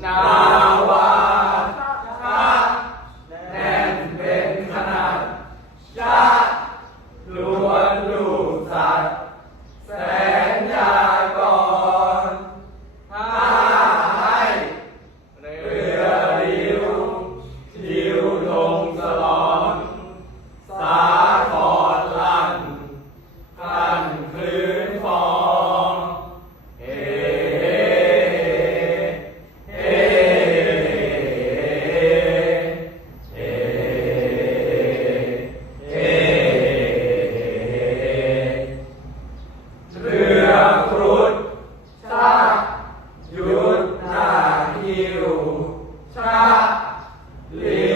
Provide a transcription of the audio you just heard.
No. Amen.